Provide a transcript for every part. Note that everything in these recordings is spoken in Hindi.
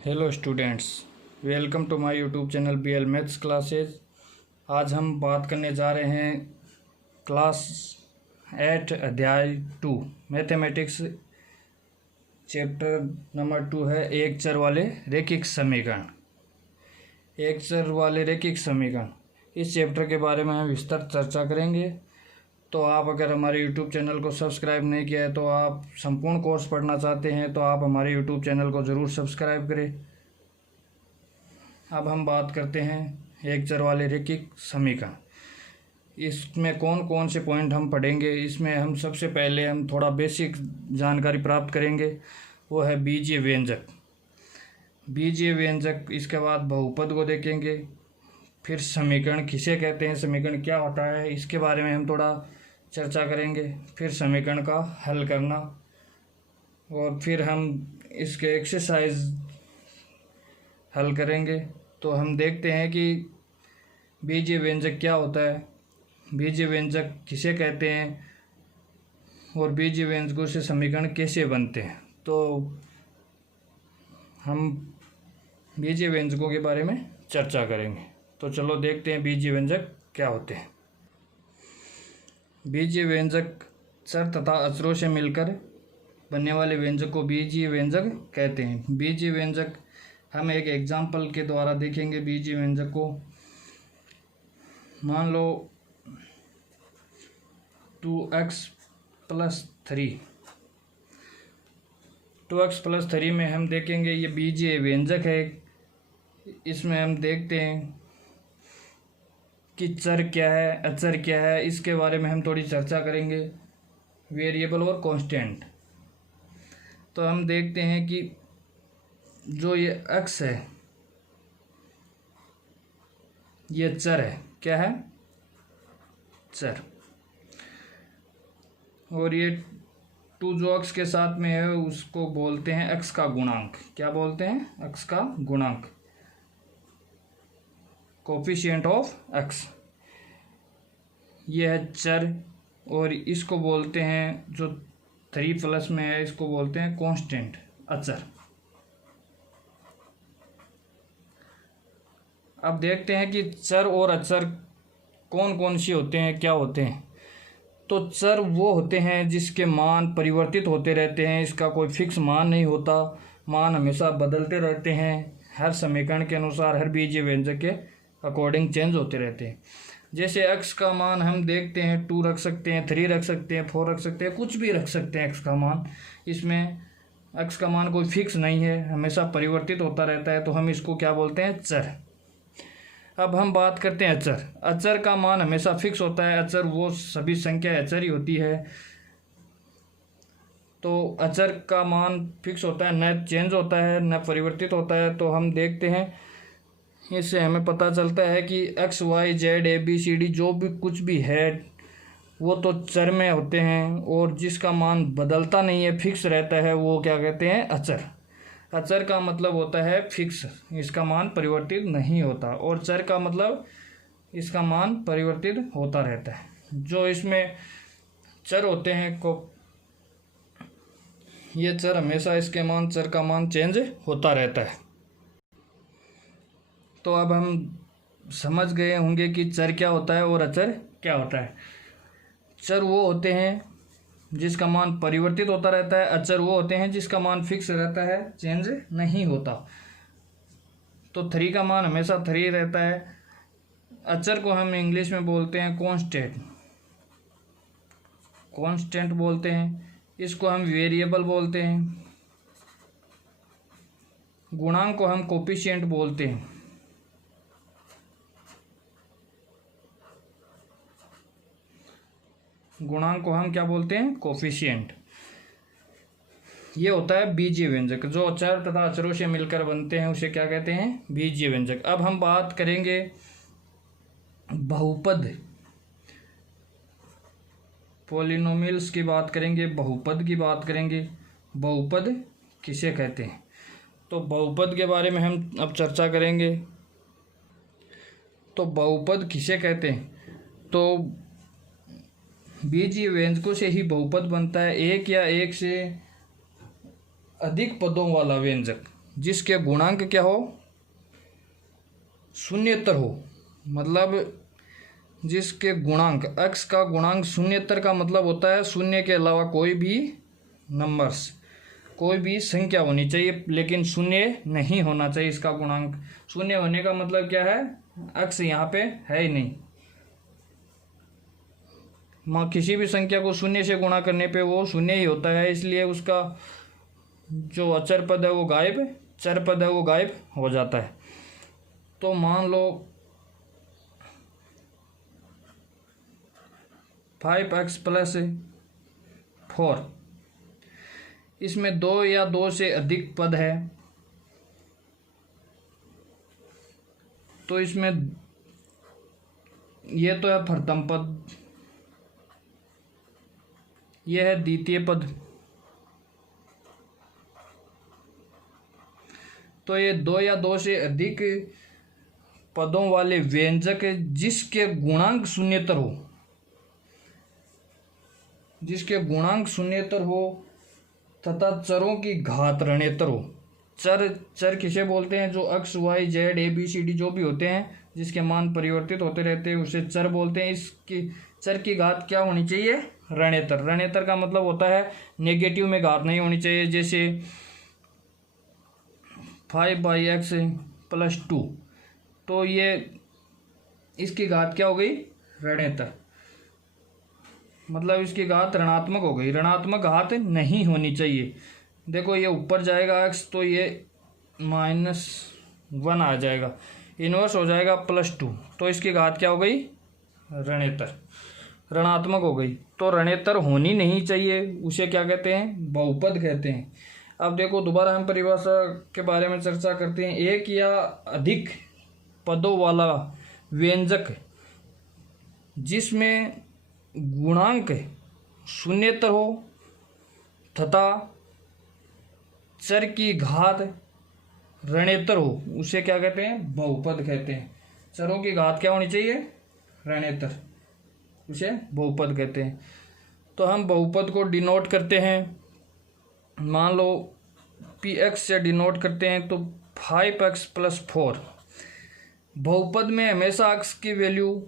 Hello students, welcome to my YouTube channel BL maths classes. आज हम बात करने जा रहे हैं क्लास 8 अध्याय 2 मैथमेटिक्स चैप्टर नंबर 2 है एक चर वाले रैखिक समीकरण। एक चर वाले रैखिक समीकरण इस चैप्टर के बारे में हम विस्तार चर्चा करेंगे। तो आप अगर हमारे YouTube चैनल को सब्सक्राइब नहीं किया है तो आप संपूर्ण कोर्स पढ़ना चाहते हैं तो आप हमारे YouTube चैनल को ज़रूर सब्सक्राइब करें। अब हम बात करते हैं एक चर वाले रैखिक समीकरण। इसमें कौन कौन से पॉइंट हम पढ़ेंगे, इसमें हम सबसे पहले हम थोड़ा बेसिक जानकारी प्राप्त करेंगे, वो है बीजीय व्यंजक। बीजीय व्यंजक, इसके बाद बहुपद को देखेंगे, फिर समीकरण किसे कहते हैं, समीकरण क्या होता है, इसके बारे में हम थोड़ा चर्चा करेंगे, फिर समीकरण का हल करना, और फिर हम इसके एक्सरसाइज हल करेंगे। तो हम देखते हैं कि बीजीय व्यंजक क्या होता है, बीजीय व्यंजक किसे कहते हैं, और बीजीय व्यंजकों से समीकरण कैसे बनते हैं। तो हम बीजीय व्यंजकों के बारे में चर्चा करेंगे। तो चलो देखते हैं बीजीय व्यंजक क्या होते हैं। बीजीय व्यंजक चर तथा अचरों से मिलकर बनने वाले व्यंजक को बीजीय व्यंजक कहते हैं। बीजीय व्यंजक हम एक एग्जाम्पल के द्वारा देखेंगे। बीजीय व्यंजक को मान लो 2x + 3। 2x + 3 में हम देखेंगे ये बीजीय व्यंजक है। इसमें हम देखते हैं कि चर क्या है, अचर क्या है, इसके बारे में हम थोड़ी चर्चा करेंगे, वेरिएबल और कांस्टेंट। तो हम देखते हैं कि जो ये x है ये चर है, क्या है, चर। और ये 2 जो x के साथ में है उसको बोलते हैं x का गुणांक। क्या बोलते हैं? x का गुणांक, कोफिशिएंट ऑफ x। यह है चर, और इसको बोलते हैं जो 3+ में है इसको बोलते हैं कांस्टेंट, अचर। अब देखते हैं कि चर और अचर कौन कौन सी होते हैं, क्या होते हैं। तो चर वो होते हैं जिसके मान परिवर्तित होते रहते हैं, इसका कोई फिक्स मान नहीं होता, मान हमेशा बदलते रहते हैं, हर समीकरण के अनुसार, हर बीजीय व्यंजक के अकॉर्डिंग चेंज होते रहते हैं। जैसे x का मान हम देखते हैं 2 रख सकते हैं, 3 रख सकते हैं, 4 रख सकते हैं, कुछ भी रख सकते हैं x का मान। इसमें x का मान कोई फिक्स नहीं है, हमेशा परिवर्तित होता रहता है, तो हम इसको क्या बोलते हैं? चर। अब हम बात करते हैं अचर। अचर का मान हमेशा फिक्स होता है। अचर वो सभी संख्या अचर ही होती है, तो अचर का मान फिक्स होता है, न चेंज होता है न परिवर्तित होता है। तो हम देखते हैं, इससे हमें पता चलता है कि x, y, z, a, b, c, d जो भी कुछ भी है वो तो चर में होते हैं, और जिसका मान बदलता नहीं है, फिक्स रहता है, वो क्या कहते हैं? अचर। अचर का मतलब होता है फिक्स, इसका मान परिवर्तित नहीं होता, और चर का मतलब इसका मान परिवर्तित होता रहता है। जो इसमें चर होते हैं को ये चर हमेशा इसके मान, चर का मान चेंज होता रहता है। तो अब हम समझ गए होंगे कि चर क्या होता है और अचर क्या होता है। चर वो होते हैं जिसका मान परिवर्तित होता रहता है, अचर वो होते हैं जिसका मान फिक्स रहता है, चेंज नहीं होता। तो 3 का मान हमेशा 3 रहता है। अचर को हम इंग्लिश में बोलते हैं कांस्टेंट, कांस्टेंट बोलते हैं। इसको हम वेरिएबल बोलते हैं। गुणांक को हम कोफिशिएंट बोलते हैं। गुणांक को हम क्या बोलते हैं? कोफिशिएंट। ये होता है बीजीय व्यंजक। जो चर तथा अचरों से मिलकर बनते हैं उसे क्या कहते हैं? बीजीय व्यंजक। अब हम बात करेंगे बहुपद, पॉलिनोमियल्स की बात करेंगे, बहुपद की बात करेंगे। बहुपद किसे कहते हैं? तो बहुपद के बारे में हम अब चर्चा करेंगे। तो बहुपद किसे कहते हैं? तो बीजीय व्यंजकों से ही बहुपद बनता है। एक या एक से अधिक पदों वाला व्यंजक, जिसके गुणांक क्या हो, शून्येतर हो। मतलब जिसके गुणांक, x का गुणांक शून्येतर का मतलब होता है शून्य के अलावा कोई भी नंबर्स, कोई भी संख्या होनी चाहिए, लेकिन शून्य नहीं होना चाहिए इसका गुणांक। शून्य होने का मतलब क्या है, x यहाँ पे है ही नहीं। किसी भी संख्या को शून्य से गुणा करने पे वो शून्य ही होता है, इसलिए उसका जो अचर पद है वो गायब, चर पद है वो गायब हो जाता है। तो मान लो 5x + 4, इसमें 2 या 2 से अधिक पद है, तो इसमें ये तो है प्रथम पद, यह है द्वितीय पद। तो ये 2 या 2 से अधिक पदों वाले व्यंजक जिसके गुणांक शून्येतर हो, जिसके गुणांक शून्येतर हो तथा चरों की घात ऋणेतर हो। चर किसे बोलते हैं, जो x y z a b c d जो भी होते हैं जिसके मान परिवर्तित होते रहते हैं उसे चर बोलते हैं। इसकी चर की घात क्या होनी चाहिए, ऋणेतर। ऋणेतर का मतलब होता है नेगेटिव में घात नहीं होनी चाहिए। जैसे 5/x + 2, तो ये इसकी घात क्या हो गई, ऋणेतर, मतलब इसकी घात ऋणात्मक हो गई। ऋणात्मक घात नहीं होनी चाहिए। देखो ये ऊपर जाएगा x तो ये -1 आ जाएगा, इन्वर्स हो जाएगा +2, तो इसकी घात क्या हो गई, ऋणेतर, ऋणात्मक हो गई। तो ऋणेतर होनी नहीं चाहिए, उसे क्या कहते हैं, बहुपद कहते हैं। अब देखो दोबारा हम परिभाषा के बारे में चर्चा करते हैं। एक या अधिक पदों वाला व्यंजक जिसमें गुणांक शून्येतर हो तथा चर की घात ऋणेतर हो उसे क्या कहते हैं, बहुपद कहते हैं। चरों की घात क्या होनी चाहिए, ऋणेतर, उसे बहुपद कहते हैं। तो हम बहुपद को डिनोट करते हैं, मान लो px से डिनोट करते हैं, तो 5x + 4। बहुपद में हमेशा x की वैल्यू,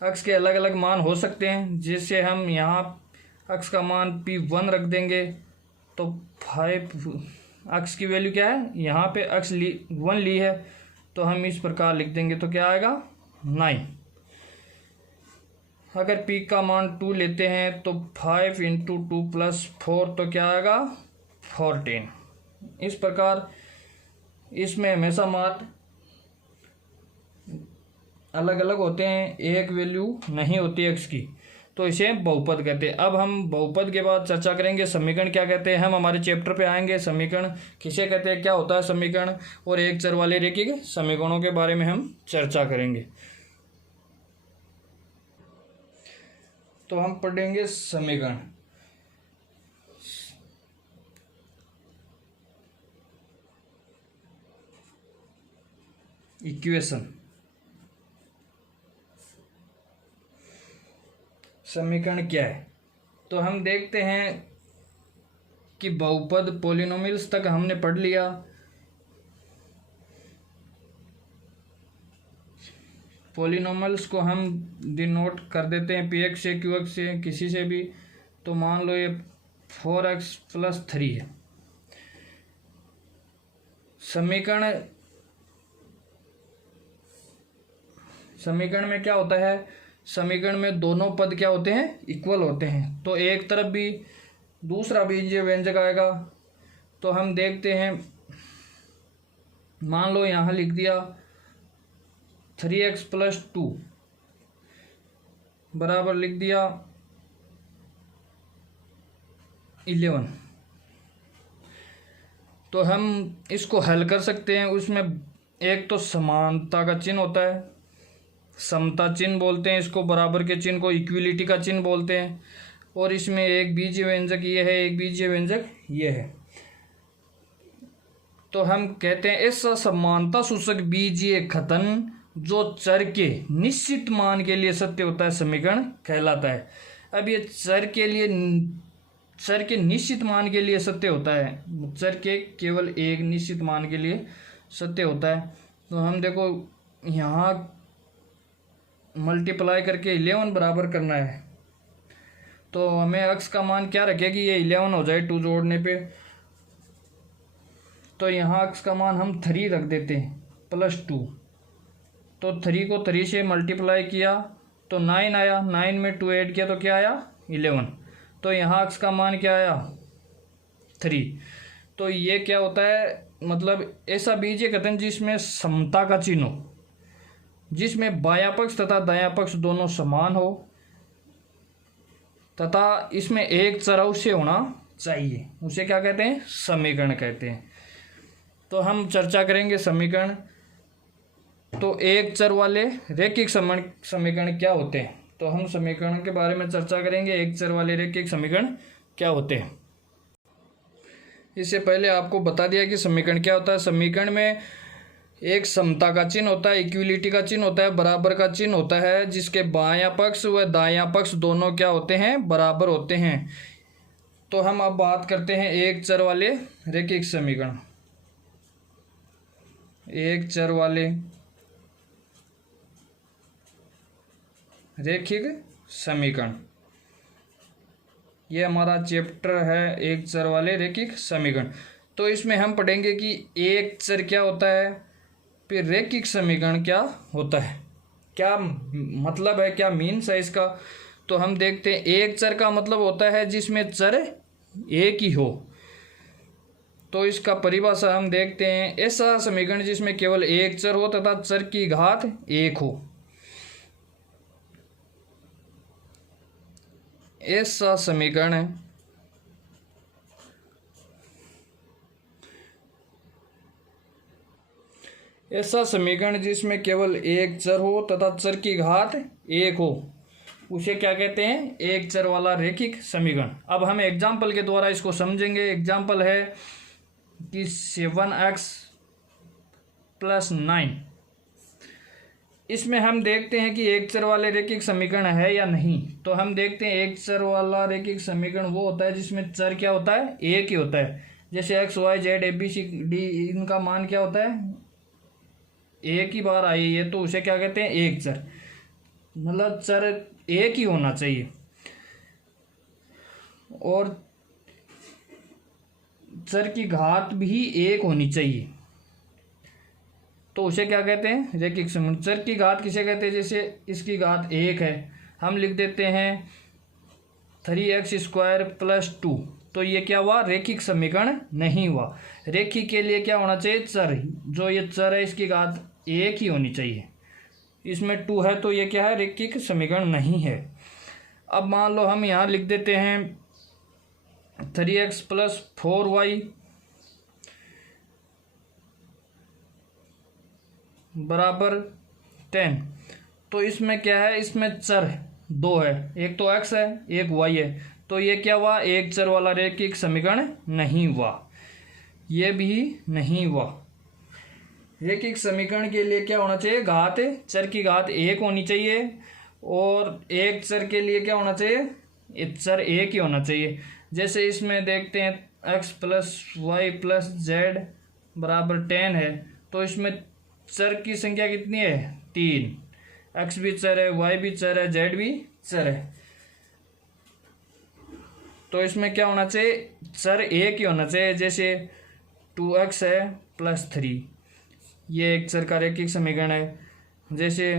x के अलग अलग मान हो सकते हैं। जैसे हम यहाँ x का मान p1 रख देंगे तो 5x की वैल्यू क्या है, यहाँ पे x 1 ली है तो हम इस प्रकार लिख देंगे, तो क्या आएगा 9। अगर p का मान 2 लेते हैं तो 5 × 2 + 4, तो क्या आएगा 14। इस प्रकार इसमें हमेशा मान अलग अलग होते हैं, एक वैल्यू नहीं होती x की, तो इसे बहुपद कहते हैं। अब हम बहुपद के बाद चर्चा करेंगे समीकरण क्या कहते हैं। हम हमारे चैप्टर पे आएंगे, समीकरण किसे कहते हैं, क्या होता है समीकरण, और एक चर वाले रेखिक समीकरणों के बारे में हम चर्चा करेंगे। तो हम पढ़ेंगे समीकरण। इक्वेशन, समीकरण क्या है, तो हम देखते हैं कि बहुपद पॉलिनोमियल्स तक हमने पढ़ लिया। पॉलिनोमियल्स को हम डिनोट कर देते हैं px से, qx से, किसी से भी। तो मान लो ये 4x + 3 है। समीकरण में क्या होता है, समीकरण में दोनों पद क्या होते हैं, इक्वल होते हैं। तो एक तरफ भी दूसरा बीजीय व्यंजक आएगा। तो हम देखते हैं, मान लो यहाँ लिख दिया 3x + 2 बराबर लिख दिया 11। तो हम इसको हल कर सकते हैं। उसमें एक तो समानता का चिन्ह होता है, समता चिन्ह बोलते हैं इसको, बराबर के चिन्ह को इक्विलिटी का चिन्ह बोलते हैं। और इसमें एक बीजीय व्यंजक ये है, एक बीजीय व्यंजक ये है। तो हम कहते हैं ऐसा समानता सूचक बीजीय कथन जो चर के निश्चित मान के लिए सत्य होता है, समीकरण कहलाता है। अब ये चर के लिए चर के निश्चित मान के लिए सत्य होता है, चर के केवल एक निश्चित मान के लिए सत्य होता है। तो हम देखो यहाँ मल्टीप्लाई करके 11 बराबर करना है, तो हमें x का मान क्या रखेगी, ये 11 हो जाए 2 जोड़ने पे। तो यहाँ x का मान हम 3 रख देते हैं +2। तो 3 को 3 से मल्टीप्लाई किया तो 9 आया, 9 में 2 ऐड किया तो क्या आया 11। तो यहाँ x का मान क्या आया 3। तो ये क्या होता है, मतलब ऐसा बीजीय कथन जिसमें समता का चिन्ह हो, जिसमें बायां पक्ष तथा दायां पक्ष दोनों समान हो, तथा इसमें एक चर अवश्य होना चाहिए, उसे क्या कहते हैं, समीकरण कहते हैं। तो हम चर्चा करेंगे समीकरण। तो एक चर वाले रैखिक समीकरण क्या होते हैं, तो हम समीकरण के बारे में चर्चा करेंगे। एक चर वाले रैखिक समीकरण क्या होते हैं। इससे पहले आपको बता दिया कि समीकरण क्या होता है। समीकरण में एक समता का चिन्ह होता है, इक्विलिटी का चिन्ह होता है, बराबर का चिन्ह होता है, जिसके बायां पक्ष व दायां पक्ष दोनों क्या होते हैं, बराबर होते हैं। तो हम अब बात करते हैं एक चर वाले रैखिक समीकरण। एक चर वाले रैखिक समीकरण, ये हमारा चैप्टर है एक चर वाले रैखिक समीकरण। तो इसमें हम पढ़ेंगे कि एक चर क्या होता है, फिर रैखिक समीकरण क्या होता है, क्या मतलब है, क्या मीन्स है इसका। तो हम देखते हैं, एक चर का मतलब होता है जिसमें चर एक ही हो। तो इसका परिभाषा हम देखते हैं, ऐसा समीकरण जिसमें केवल एक चर हो तथा चर की घात एक हो। ऐसा समीकरण है ऐसा समीकरण जिसमें केवल एक चर हो तथा चर की घात एक हो, उसे क्या कहते हैं, एक चर वाला रैखिक समीकरण। अब हम एग्जाम्पल के द्वारा इसको समझेंगे। एग्जाम्पल है कि 7x + 9, इसमें हम देखते हैं कि एक चर वाले रैखिक समीकरण है या नहीं। तो हम देखते हैं, एक चर वाला रैखिक समीकरण वो होता है जिसमें चर क्या होता है, एक ही होता है। जैसे x y z a b c d, इनका मान क्या होता है, एक ही बार आई है, तो उसे क्या कहते हैं, एक चर। मतलब चर एक ही होना चाहिए और चर की घात भी एक होनी चाहिए, तो उसे क्या कहते हैं, रैखिक समीकरण। चर की घात किसे कहते हैं, जैसे इसकी घात एक है, हम लिख देते हैं 3x² + 2, तो ये क्या हुआ, रैखिक समीकरण नहीं हुआ। रैखिक के लिए क्या होना चाहिए, चर, जो ये चर है इसकी घात एक ही होनी चाहिए। इसमें 2 है तो ये क्या है, रैखिक समीकरण नहीं है। अब मान लो हम यहाँ लिख देते हैं 3x + 4y = 10। तो इसमें क्या है, इसमें चर 2 है, एक तो x है एक y है, तो ये क्या हुआ, एक चर वाला रैखिक समीकरण नहीं हुआ, ये भी नहीं हुआ। रैखिक समीकरण के लिए क्या होना चाहिए, घात, चर की घात एक होनी चाहिए, और एक चर के लिए क्या होना चाहिए, चर एक ही होना चाहिए। जैसे इसमें देखते हैं x + y + z = 10 है, तो इसमें चर की संख्या कितनी है, 3। x भी चर है, y भी चर है, z भी चर है, तो इसमें क्या होना चाहिए, चर एक ही होना चाहिए। जैसे 2x है + 3, ये एक चर का रैखिक समीकरण है। जैसे